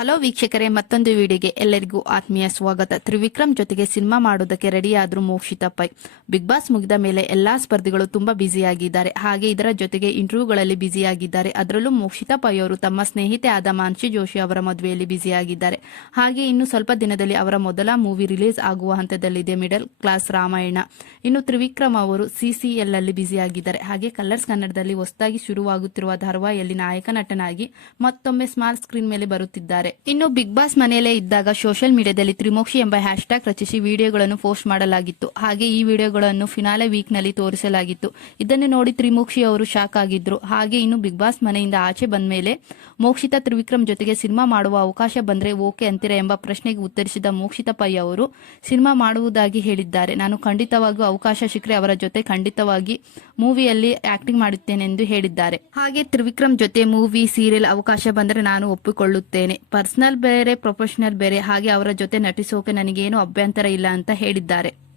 Hello ವೀಕ್ಷಕರೇ, ಮತ್ತೊಂದು ವಿಡಿಯೋಗೆ ಎಲ್ಲರಿಗೂ ಆತ್ಮೀಯ ಸ್ವಾಗತ. ತ್ರಿವಿಕ್ರಮ್ ಜೊತೆಗೆ ಸಿನಿಮಾ ಮಾಡೋದಕ್ಕೆ ರೆಡಿಯಾದ್ರು ಮೋಕ್ಷಿತಾ ಪೈ. ಬಿಗ್ ಬಾಸ್ ಮುಗಿದ ಮೇಲೆ ಎಲ್ಲಾ ಸ್ಪರ್ಧಿಗಳು ತುಂಬಾ ಬ್ಯುಸಿಯಾಗಿದ್ದಾರೆ. ಹಾಗೆ ಇದರ ಜೊತೆಗೆ ಇಂಟರ್ವ್ಯೂಗಳಲ್ಲಿ ಬ್ಯುಸಿಯಾಗಿದ್ದಾರೆ. ಅದರಲ್ಲೂ ಮೋಕ್ಷಿತಾ ಪೈ ಅವರು ತಮ್ಮ ಸ್ನೇಹಿತೆ ಆದ ಮಾನ್ಸಿ ಜೋಶಿ ಅವರ ಮದುವೆಯಲ್ಲಿ ಬ್ಯುಸಿಯಾಗಿದ್ದಾರೆ. ಹಾಗೆ ಇನ್ನು ಸ್ವಲ್ಪ ದಿನದಲ್ಲಿ ಅವರ ಮೊದಲ ಮೂವಿ ರಿಲೀಸ್ ಆಗುವ ಹಂತದಲ್ಲಿದೆ ಮಿಡಲ್ ಕ್ಲಾಸ್ ರಾಮಾಯಣ. ಇನ್ನು ತ್ರಿವಿಕ್ರಮ್ ಅವರು ಸಿಸಿಎಲ್ ಅಲ್ಲಿ ಬ್ಯುಸಿಯಾಗಿದ್ದಾರೆ. ಹಾಗೆ ಕಲರ್ಸ್ ಕನ್ನಡದಲ್ಲಿ ಹೊಸದಾಗಿ ಶುರುವಾಗುತ್ತಿರುವ ಧಾರವಾಹಿಯಲ್ಲಿ ನಾಯಕ ನಟನಾಗಿ ಮತ್ತೊಮ್ಮೆ ಸ್ಮಾಲ್ ಸ್ಕ್ರೀನ್ ಮೇಲೆ ಬರುತ್ತಿದ್ದಾರೆ. ಇನ್ನು ಬಿಗ್ ಬಾಸ್ ಮನೆಯಲ್ಲೇ ಇದ್ದಾಗ ಸೋಷಿಯಲ್ ಮೀಡಿಯಾದಲ್ಲಿ ತ್ರಿಮೋಕ್ಷಿ ಎಂಬ ಹ್ಯಾಶ್ ಟ್ಯಾಗ್ ರಚಿಸಿ ವಿಡಿಯೋಗಳನ್ನು ಪೋಸ್ಟ್ ಮಾಡಲಾಗಿತ್ತು. ಹಾಗೆ ಈ ವಿಡಿಯೋಗಳನ್ನು ಫಿನಾಲೆ ವೀಕ್ನಲ್ಲಿ ತೋರಿಸಲಾಗಿತ್ತು. ಇದನ್ನು ನೋಡಿ ತ್ರಿಮೋಕ್ಷಿ ಅವರು ಶಾಕ್ ಆಗಿದ್ರು. ಹಾಗೆ ಇನ್ನು ಬಿಗ್ ಬಾಸ್ ಮನೆಯಿಂದ ಆಚೆ ಬಂದ ಮೇಲೆ ಮೋಕ್ಷಿತ ತ್ರಿವಿಕ್ರಮ್ ಜೊತೆಗೆ ಸಿನಿಮಾ ಮಾಡುವ ಅವಕಾಶ ಬಂದ್ರೆ ಓಕೆ ಅಂತೀರಾ ಎಂಬ ಪ್ರಶ್ನೆಗೆ ಉತ್ತರಿಸಿದ ಮೋಕ್ಷಿತಾ ಪೈ ಅವರು ಸಿನಿಮಾ ಮಾಡುವುದಾಗಿ ಹೇಳಿದ್ದಾರೆ. ನಾನು ಖಂಡಿತವಾಗಿಯೂ ಅವಕಾಶ ಸಿಕ್ಕರೆ ಅವರ ಜೊತೆ ಖಂಡಿತವಾಗಿ ಮೂವಿಯಲ್ಲಿ ಆಕ್ಟಿಂಗ್ ಮಾಡುತ್ತೇನೆ ಎಂದು ಹೇಳಿದ್ದಾರೆ. ಹಾಗೆ ತ್ರಿವಿಕ್ರಮ್ ಜೊತೆ ಮೂವಿ, ಸೀರಿಯಲ್ ಅವಕಾಶ ಬಂದರೆ ನಾನು ಒಪ್ಪಿಕೊಳ್ಳುತ್ತೇನೆ. ಪರ್ಸನಲ್ ಬೇರೆ ಪ್ರೊಫೆಷನಲ್ ಬೇರೆ ಹಾಗೆ ಅವರ ಜೊತೆ ನಟಿಸೋಕೆ ನನಗೇನು ಅಭ್ಯಂತರ ಇಲ್ಲ ಅಂತ ಹೇಳಿದ್ದಾರೆ.